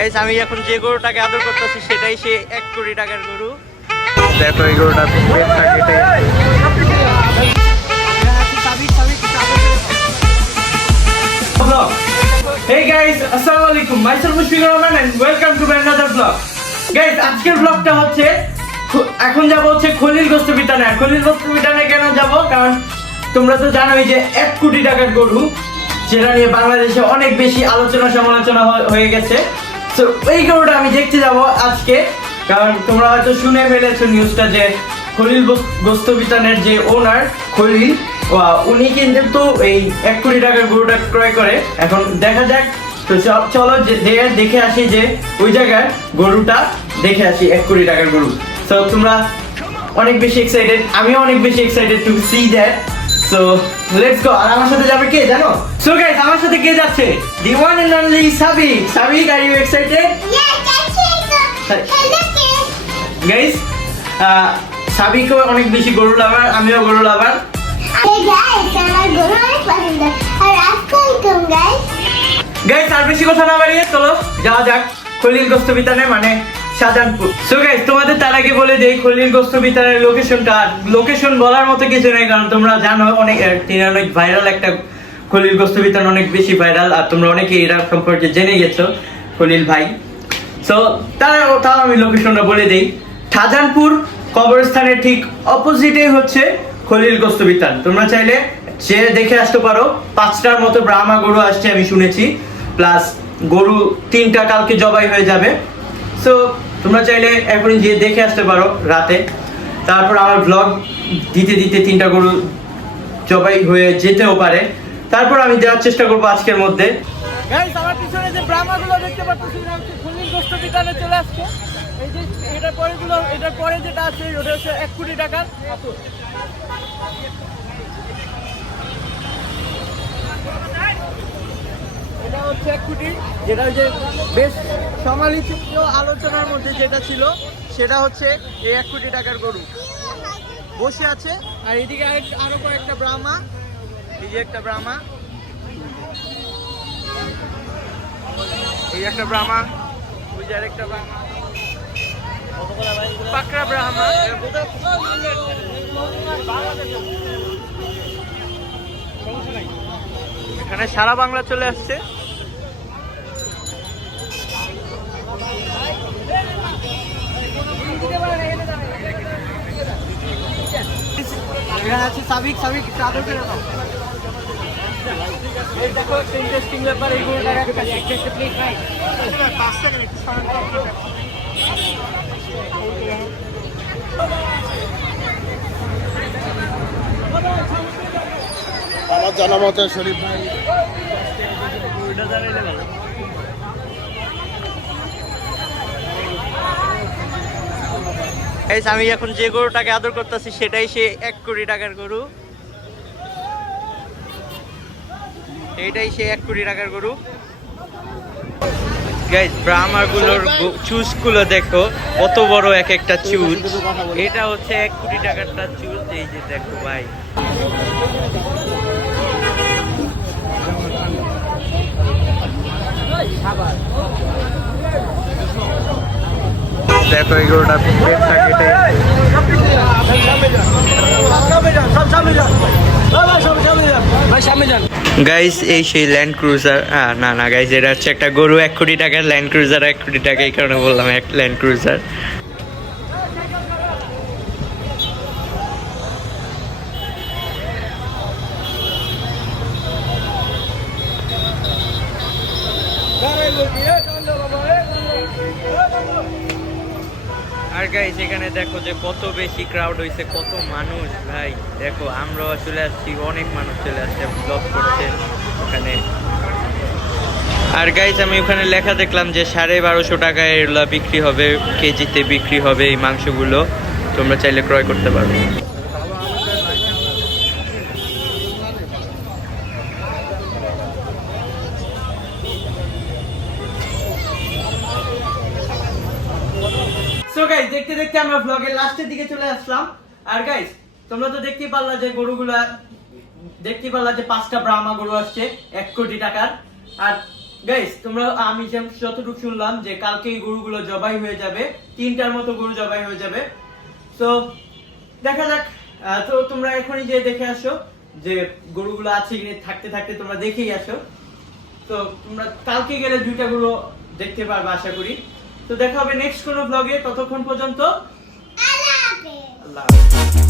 Guys, আমি এখন যে গরুটাকে আদর করতেছি সেটাই সে এক কোটি টাকার গরু। দেখো এই গরুটা কেটে. Hey guys, আসসালামু আলাইকুম। Myself Mushfiqur Rahman and welcome to another blog guys আজকের ব্লগটা হচ্ছে এখন যাব হচ্ছে খলিল গোস্ত বিতানে। আর খলিল গোস্ত বিতানে কেন যাব? কারণ তোমরা তো জানোই যে এক কোটি টাকার গরু যেটা নিয়ে বাংলাদেশে অনেক বেশি আলোচনা সমালোচনা হয়ে গেছে। এই আমি দেখতে যাব আজকে। কারণ তোমরা হয়তো শুনে ফেলেছো নিউজটা যে খলিল যে ওনার খলিল উনি কিন্তু এই এক কোটি টাকার গরুটা ক্রয় করে। এখন দেখা যাক। তো চলো দেখে আসি যে ওই জায়গার গরুটা, দেখে আসি এক কোটি টাকার গরু। তো তোমরা অনেক বেশি এক্সাইটেড আমিও অনেক বেশি excited to see that so let's go আর আমার সাথে যাবে কে জানো? সো গাইস আমার সাথে কে যাচ্ছে? The one and only Sabi Sabi are you excited guys সাবিকেও অনেক বেশি গরু লাভার আমিও গরু লাভার গাইস আর বেশি কথা না বাড়িয়ে চলো যাওয়া যাক। খলিল গোস্ত বিতানে মানে শাহজাহানপুর সো গাইস তোমাদের তার আগে বলে দেই, খলিল গোস্ত বিতানের লোকেশনটা লোকেশন বলার মতো কিছু নেই, কারণ তোমরা জানো অনেক অনেক ভাইরাল একটা খলিল গোস্ত বিতান অনেক বেশি ভাইরাল আর তোমরা অনেকে এরা সম্পর্কে জেনে গেছো, খলিল ভাই। সো তাও তাও আমি লোকেশনটা বলে দেই। শাহজাহানপুর কবরস্থানের ঠিক অপোজিটে হচ্ছে খলিল গোস্ত বিতান। তোমরা চাইলে সে দেখে আসতে পারো, পাঁচটার মতো ব্রাহ্মা গরু আসছে, আমি শুনেছি। প্লাস গরু তিনটা কালকে জবাই হয়ে যাবে। সো তোমরা চাইলে এখন গিয়ে দেখে আসতে পারো রাতে। তারপর আমার ব্লগ দিতে দিতে তিনটা গরু জবাই হয়ে যেতেও পারে। তারপর আমি দেওয়ার চেষ্টা করব আজকের মধ্যে। আমার পিছনে যে এটা চলে আসছে। পরেগুলো পরে যেটা আছে, ওটা হচ্ছে এক কোটি টাকার। এটা হচ্ছে এক কোটি যেটা যে বেশ সমালোচিত আলোচনার মধ্যে যেটা ছিল, সেটা হচ্ছে এই এক কোটি টাকার গরু। বসে আছে, আর এদিকে আরও কয়েকটা ব্রাহ্মা। এই যে একটা ব্রাহ্মা। এই একটা ব্রাহ্মা, ওই যে আরেকটা ব্রাহ্মা। পাকড়া ব্রাহ্মা। এখানে সারা বাংলা চলে আসছে। এখানে আছে সাবিক সাবিক একটু আদর করে দাও এই দেখো একটা ইন্টারেস্টিং ব্যাপার এই একটা একটা প্লেট সেকেন্ড একটু তো। আমার জানা শরীফ। ভাই Guys, আমি এখন যে গরুটাকে আদর করতেছি সেটাই সে এক কোটি টাকার গরু। এইটাই সে এক কোটি টাকার গরু। গাইজ ব্রাহ্মারগুলোর চুজগুলো দেখো বড় এক একটা এটা হচ্ছে এক কোটি টাকারটা এই যে দেখো ভাই। দেখো পেটটা কেটে গাইস এই সেই ল্যান্ড ক্রুজার না না গাইস এটা হচ্ছে একটা গরু এক কোটি টাকার ল্যান্ড ক্রুজার এক কোটি টাকা, এই কারণে বললাম, এক ল্যান্ড ক্রুজার আর গাইস এখানে দেখো যে কত বেশি ক্রাউড হয়েছে কত মানুষ, ভাই। দেখো, আমরাও চলে আসছি, অনেক মানুষ চলে আসছে ব্লগ করছে ওখানে আর গাইজ আমি ওখানে লেখা দেখলাম যে সাড়ে বারোশো টাকায় এগুলা বিক্রি হবে, কেজিতে বিক্রি হবে এই মাংসগুলো। তোমরা চাইলে ক্রয় করতে পারো। সো গাইস দেখতে দেখতে আমরা ব্লগের লাস্টের দিকে চলে আসলাম। আর গাইস তোমরা তো দেখতেই পারলা যে গরুগুলা, দেখতেই পারলা যে পাঁচটা ব্রাহ্মা গরু আসছে, এক কোটি টাকার। আর গাইস তোমরা, আমি যতটুকু শুনলাম যে কালকে এই গরুগুলো জবাই হয়ে যাবে, তিনটার মতো গরু জবাই হয়ে যাবে। তো দেখা যাক। তো তোমরা এখনই যে দেখে আসো যে গরুগুলো আছে কিনা থাকতে থাকতে তোমরা দেখেই আসো। তো তোমরা কালকে গেলে দুইটা গরু দেখতে পারবে, আশা করি। তো দেখা হবে নেক্সট কোনো ব্লগে ততক্ষণ পর্যন্ত আল্লাহ হাফেজ।